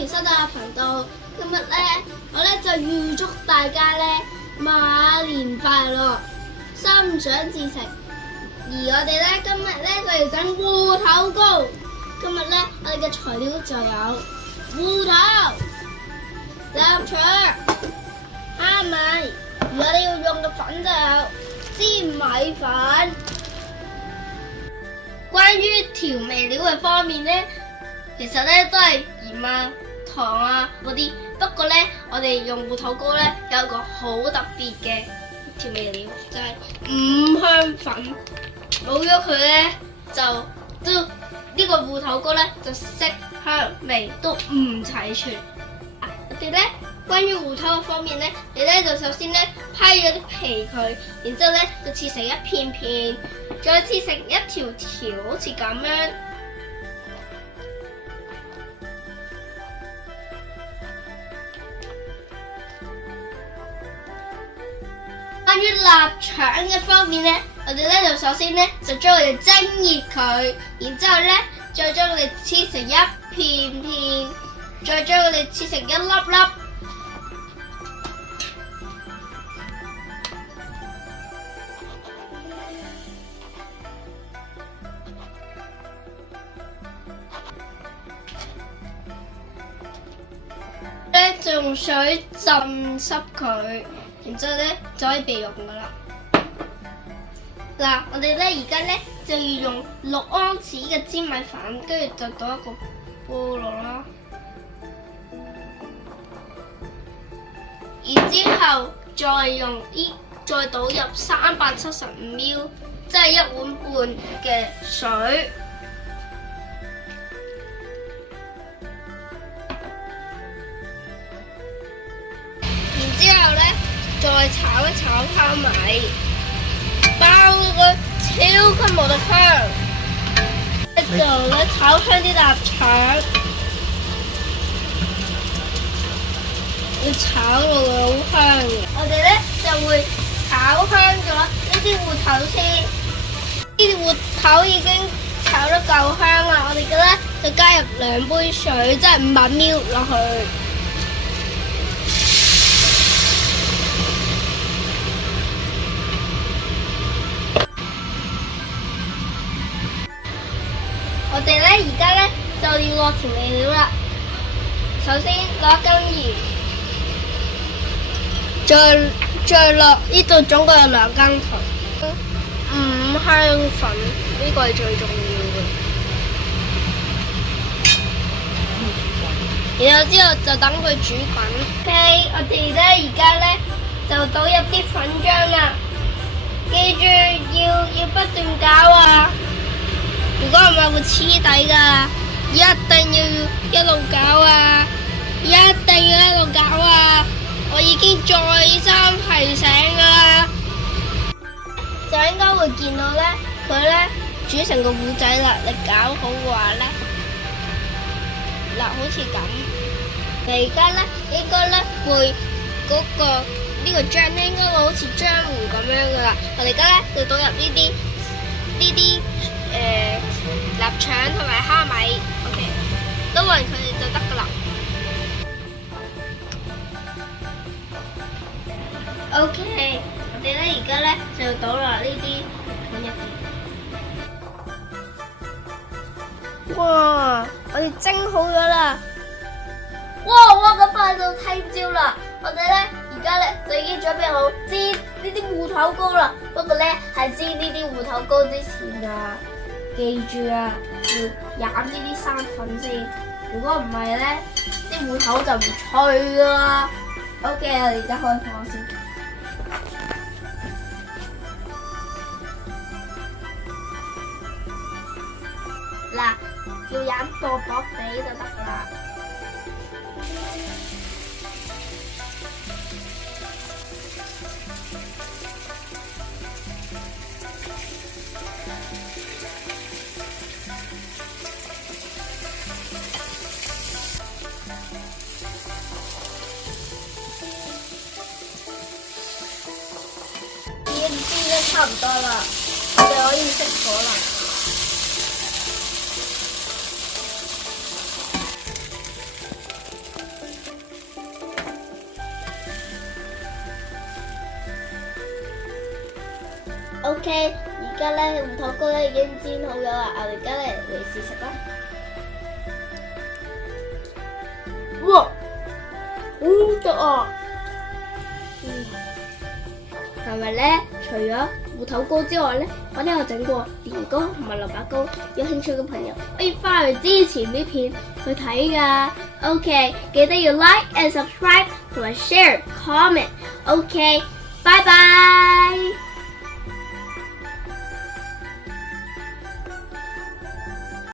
迎收睇我頻道。今日咧，我咧就預祝大家咧馬年快樂，心想事成。而我哋咧今日咧就嚟整芋頭糕。今日咧我哋嘅材料就有芋頭、臘腸、蝦米，而我哋要用嘅粉就有粘米粉。關於調味料嘅方面咧，其實咧都係鹽啊、糖啊嗰啲。不過咧，我哋用芋頭糕咧有一個好特別嘅調味料，就係五香粉。冇咗佢咧，就呢個芋頭糕咧就色香味都唔齊全。我哋咧關於芋頭嘅方面咧，你咧就首先咧批咗啲皮佢，然之後咧就切成一片片，再切成一條條，好似咁樣。關於臘腸嘅方面咧，我哋咧就首先咧就將佢哋蒸熱佢，然之後咧再將佢哋切成一片片，再將佢哋切成一粒粒。咧就用水浸濕佢，然之後咧就可以備用噶啦。嗱，我哋咧而家咧就要用6盎司嘅粘米粉，跟住就倒一個菠蘿啦。然之後再倒入375ml，即係1碗半嘅水。之後咧，再炒一炒蝦米，爆佢超級無敵香。之後咧，炒香啲臘腸，要炒到佢好香嘅。我哋咧就會炒香咗呢啲芋頭先。呢啲芋頭已經炒得夠香啦，我哋嘅咧就加入2杯水，即係500ml落去。我哋咧而家咧就要落調味料啦。首先攞一羹鹽，再落呢度總共有2羹糖，五香粉呢個係最重要嘅。然後之後就等佢煮滾。OK， 我哋咧而家咧就倒入啲粉漿啦。記住要不斷攪啊！如果唔係會黐底噶，一定要一路攪啊！一定要一路攪啊！我已經再三提醒啦，就應該會見到咧，佢咧煮成個糊仔啦。你攪好嘅話咧，嗱，好似咁。你而家咧應該咧會嗰個呢個漿咧應該會好似漿糊咁樣噶啦。我哋而家咧就倒入呢啲臘腸同埋蝦米 ，OK， 撈勻佢哋就得噶啦。OK， 我哋咧而家咧就倒落呢啲盤入邊。哇！我哋蒸好咗啦！哇！咁快就聽朝啦！我哋咧而家咧就已經準備好煎呢啲芋頭糕啦。不過咧係煎呢啲芋頭糕之前啊，記住啊，要飲呢啲生粉先。如果唔係咧，啲芋頭就唔脆噶啦。OK， 我哋而家開火先。嗱，要飲薄薄地就得噶啦。已經差唔多啦，我哋可以熄火啦。OK， 而家咧芋頭糕咧已經煎好咗啦，我哋而家咧嚟試食啦。哇，好得啊！係咪咧？除咗芋頭糕之外咧，我都有整過年糕同埋蘿蔔糕。有興趣嘅朋友可以翻去之前啲片去睇噶。OK， 記得要 like and subscribe 同埋 share comment。OK， 拜拜。